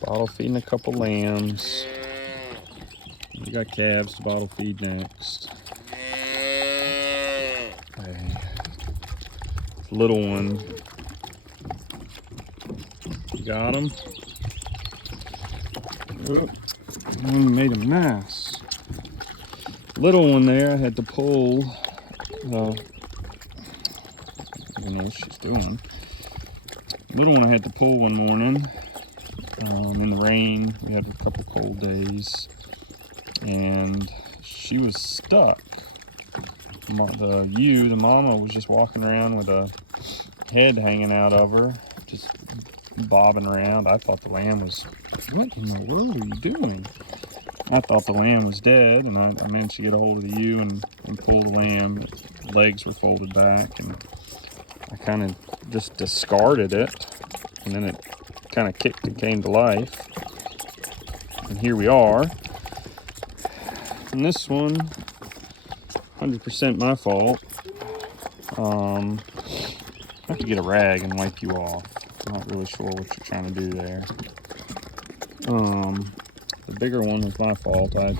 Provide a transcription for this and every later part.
Bottle feeding a couple lambs. We got calves to bottle feed next. Okay. Little one. You got him? Oop. One made a mess. Little one there, I had to pull. I don't know what she's doing. Little one I had to pull one morning in the rain. We had a couple cold days, and she was stuck. The mama was just walking around with a head hanging out of her, just bobbing around. I thought the lamb was, what in the world are you doing? I thought the lamb was dead, and I managed to get a hold of the ewe and pull the lamb. Its legs were folded back, and I kind of just discarded it, and then it kind of kicked and came to life. And here we are. And this one, 100% my fault. I have to get a rag and wipe you off. I'm not really sure what you're trying to do there. The bigger one was my fault. I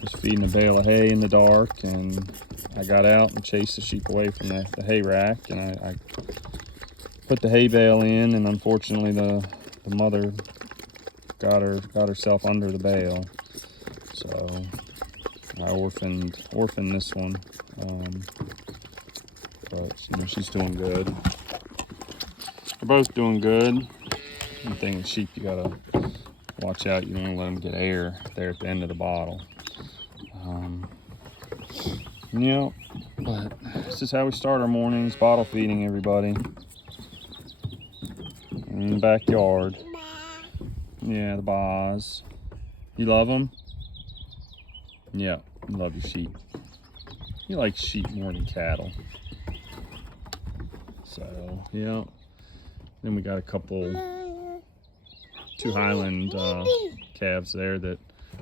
was feeding a bale of hay in the dark, and I got out and chased the sheep away from the hay rack, and I put the hay bale in, and unfortunately the mother got herself under the bale. So I orphaned this one. But you know, she's doing good. They're both doing good. The thing with sheep, you gotta watch out. You don't want to let them get air there at the end of the bottle. Yeah, but this is how we start our mornings, bottle feeding everybody in the backyard. Yeah, the bars. You love them? Yeah, you love your sheep. You like sheep more than cattle. So, yeah. Then we got two highland calves there that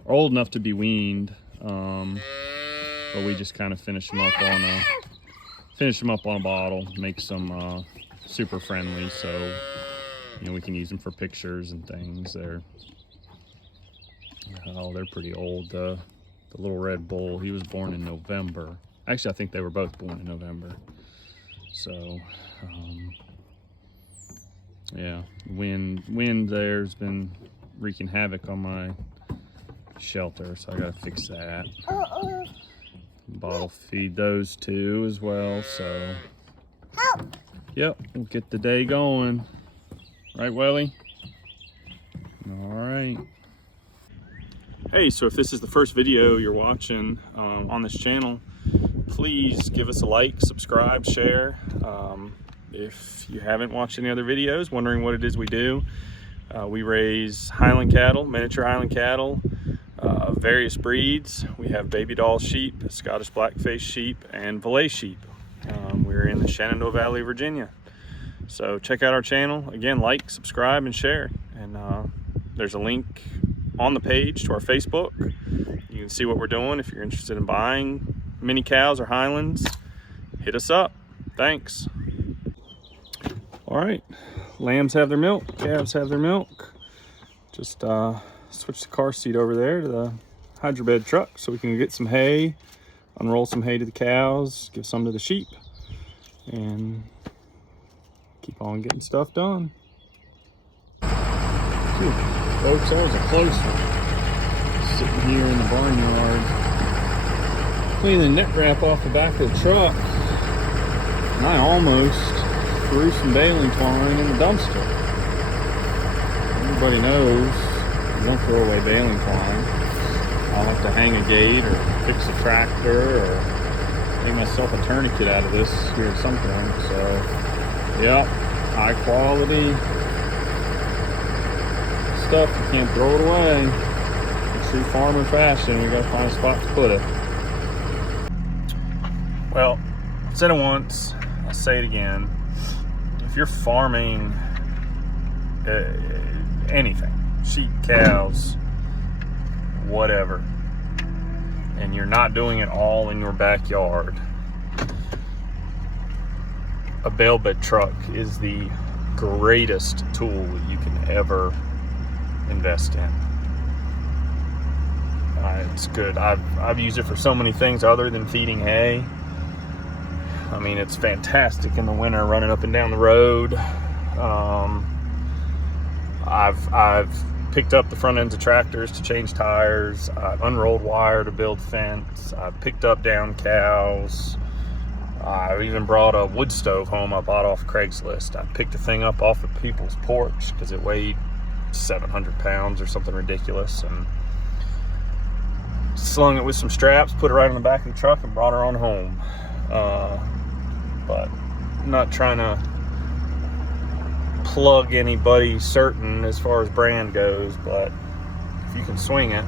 are old enough to be weaned, but we just kind of finish them up on a bottle, makes them super friendly, so you know we can use them for pictures and things. They're pretty old. The little red bull, he was born in November. Actually, I think they were both born in November. So, yeah, wind there's been wreaking havoc on my shelter, so I gotta fix that. Bottle feed those two as well, so yep, we'll get the day going. Right, Welly? All right. Hey, so if this is the first video you're watching on this channel, please give us a like, subscribe, share. If you haven't watched any other videos, wondering what it is we do, we raise highland cattle, miniature highland cattle, various breeds. We have babydoll sheep, Scottish blackface sheep, and Valais sheep. We're in the Shenandoah Valley, Virginia. So check out our channel. Again, like, subscribe, and share. And there's a link on the page to our Facebook. You can see what we're doing. If you're interested in buying mini cows or highlands, hit us up. Thanks. All right, lambs have their milk, calves have their milk. Just switch the car seat over there to the hydrobed truck so we can get some hay, unroll some hay to the cows, give some to the sheep, and keep on getting stuff done. Phew, folks, that was a close one. Sitting here in the barnyard, cleaning the neck wrap off the back of the truck, and I almost threw some baling twine in the dumpster. Everybody knows you don't throw away baling twine. I'll have to hang a gate or fix a tractor or make myself a tourniquet out of this here at some point. So, yeah, high quality stuff. You can't throw it away. In true farmer fashion, we gotta find a spot to put it. Well, I said it once, I'll say it again. If you're farming anything, sheep, cows, whatever, and you're not doing it all in your backyard, a bale bed truck is the greatest tool that you can ever invest in. It's good. I've used it for so many things other than feeding hay. I mean, it's fantastic in the winter running up and down the road. I've picked up the front ends of tractors to change tires. I've unrolled wire to build fence. I've picked up down cows. I even brought a wood stove home I bought off Craigslist. I picked the thing up off of people's porch because it weighed 700 pounds or something ridiculous, and slung it with some straps, put it right on the back of the truck, and brought her on home. But I'm not trying to plug anybody certain as far as brand goes, but if you can swing it,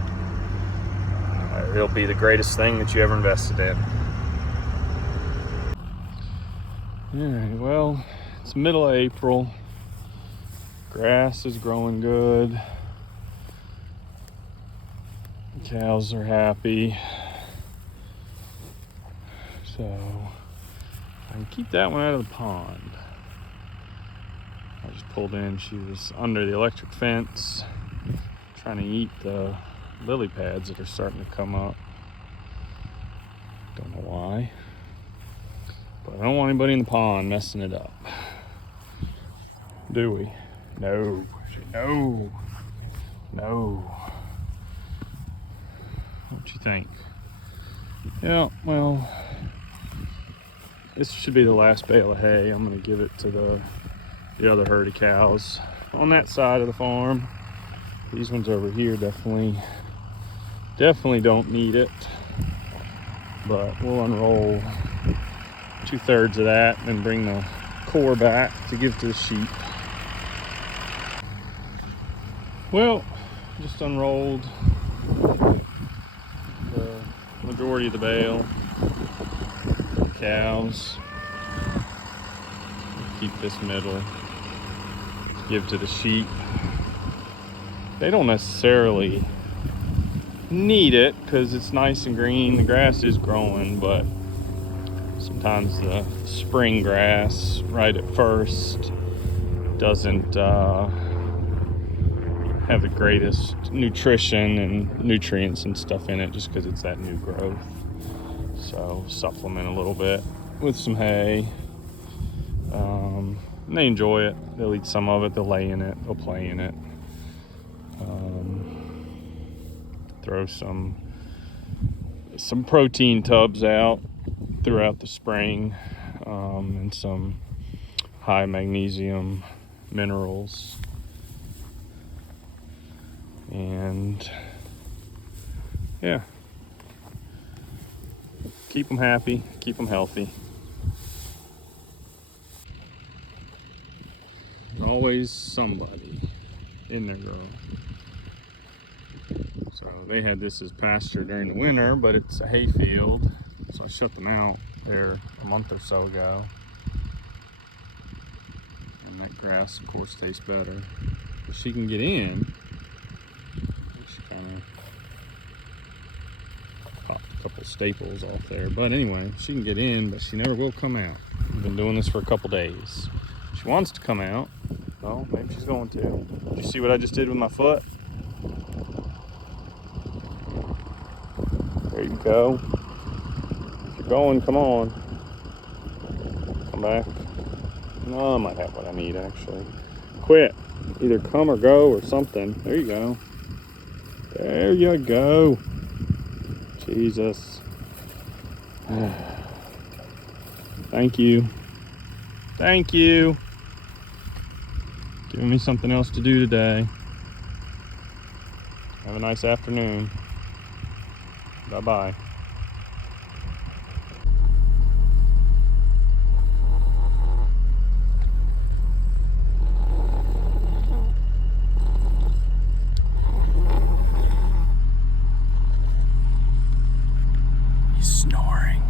it'll be the greatest thing that you ever invested in. Alright, well, it's middle of April. Grass is growing good. The cows are happy. So I can keep that one out of the pond. I just pulled in. She was under the electric fence trying to eat the lily pads that are starting to come up. Don't know why. But I don't want anybody in the pond messing it up. Do we? No. No. No. What you think? Yeah, well, this should be the last bale of hay. I'm gonna give it to the other herd of cows on that side of the farm. These ones over here definitely don't need it, but we'll unroll 2/3 of that and bring the core back to give to the sheep. Well, just unrolled the majority of the bale. Cows. Keep this middle. Give to the sheep. They don't necessarily need it because it's nice and green. The grass is growing, but sometimes the spring grass right at first doesn't have the greatest nutrition and nutrients and stuff in it just because it's that new growth. So supplement a little bit with some hay. And they enjoy it. They'll eat some of it. They'll lay in it. They'll play in it. Throw some protein tubs out throughout the spring, and some high magnesium minerals. And yeah, keep them happy, keep them healthy. There's always somebody in their grow. So they had this as pasture during the winter, but it's a hay field, so I shut them out there a month or so ago. And that grass, of course, tastes better. But she can get in. She kind of popped a couple staples off there. But anyway, she can get in, but she never will come out. I've been doing this for a couple days. She wants to come out. Well, maybe she's going to. Did you see what I just did with my foot? There you go. If you're going, come on. Come back. No, I might have what I need, actually. Quit. Either come or go or something. There you go. There you go. Jesus. Thank you. Thank you. Giving me something else to do today. Have a nice afternoon. Bye-bye. He's snoring.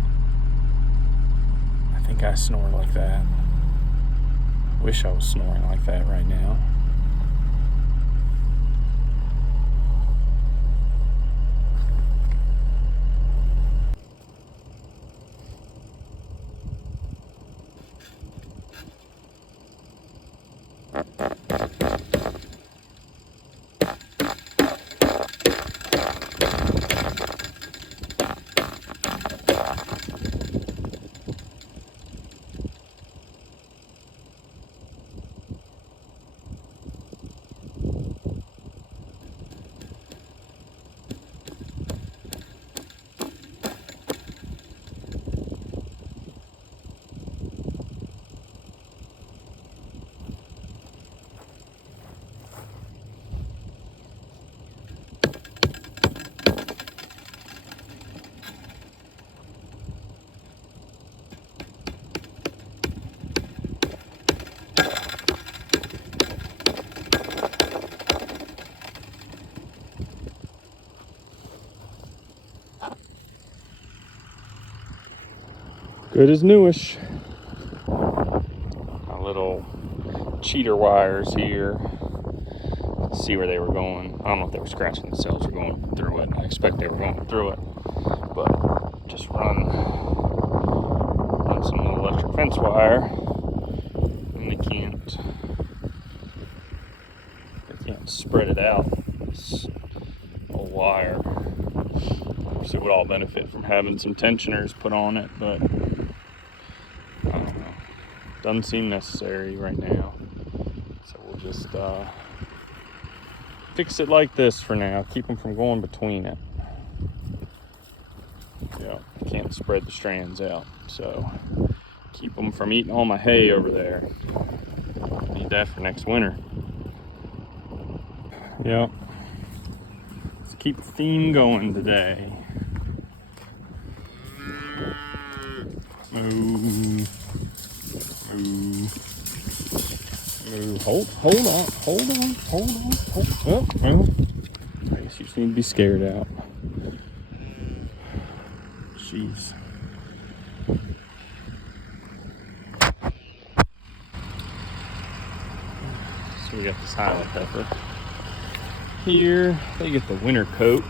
I think I snore like that. Wish I was snoring like that right now. Good as newish. My little cheater wires here. Let's see where they were going. I don't know if they were scratching themselves or going through it. I expect they were going through it. But just run some electric fence wire. And they can't spread it out. This old wire. Obviously would all benefit from having some tensioners put on it, but I don't know. Doesn't seem necessary right now. So we'll just fix it like this for now. Keep them from going between it. Yeah, can't spread the strands out. So keep them from eating all my hay over there. Need that for next winter. Yep. Let's keep the theme going today. Move. Hold on. Oh. I guess you just need to be scared out. Jeez. So we got this highland pepper. Here, they get the winter coat.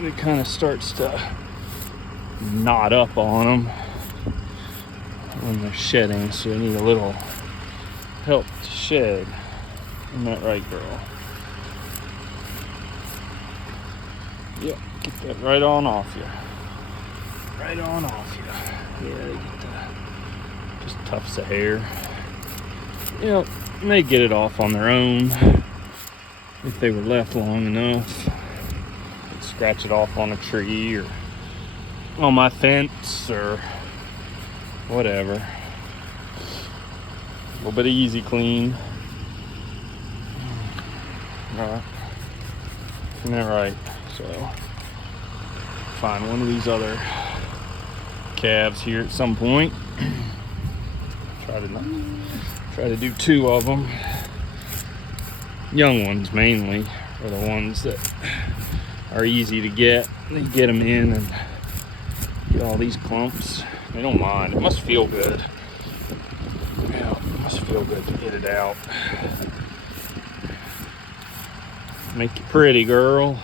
It kind of starts to knot up on them when they're shedding, so they need a little help to shed. Isn't that right, girl? Yep, get that right on off you. Right on off you. Yeah, they get just tufts of hair. Yep, and they get it off on their own if they were left long enough. They'd scratch it off on a tree or on my fence or whatever. A little bit of easy clean. Right. Isn't that right? So find one of these other calves here at some point. Try to do two of them. Young ones mainly are the ones that are easy to get. They get them in and get all these clumps. They don't mind. It must feel good. Yeah, it must feel good to get it out. Make you pretty, girl.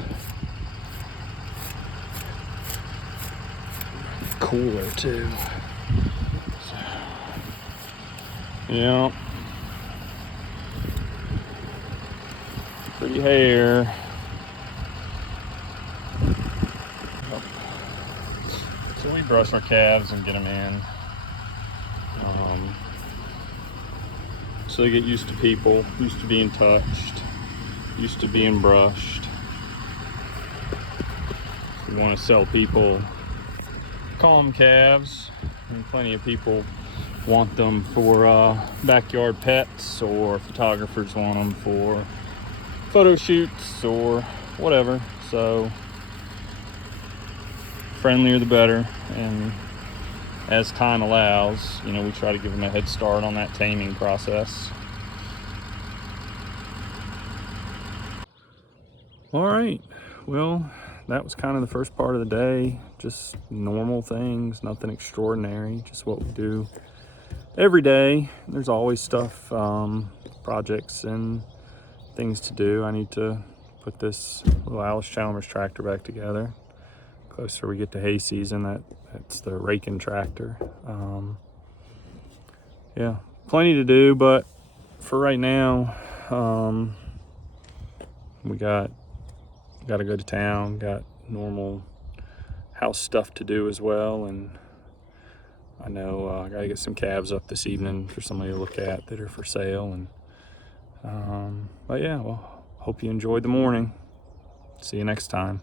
Cooler too. So, yeah. Pretty hair. So we brush our calves and get them in. So they get used to people, used to being touched, used to being brushed. We want to sell people calm calves, and plenty of people want them for backyard pets, or photographers want them for photo shoots or whatever. So friendlier the better, and as time allows, you know, we try to give them a head start on that taming process. All right, well, that was kind of the first part of the day. Just normal things, nothing extraordinary, just what we do every day. There's always stuff, projects and things to do. I need to put this little Alice Chalmers tractor back together. Closer we get to hay season, that's the raking tractor. Yeah, plenty to do, but for right now. We got to go to town, got normal house stuff to do as well, and I know I got to get some calves up this evening for somebody to look at that are for sale. And but yeah, well, hope you enjoyed the morning. See you next time.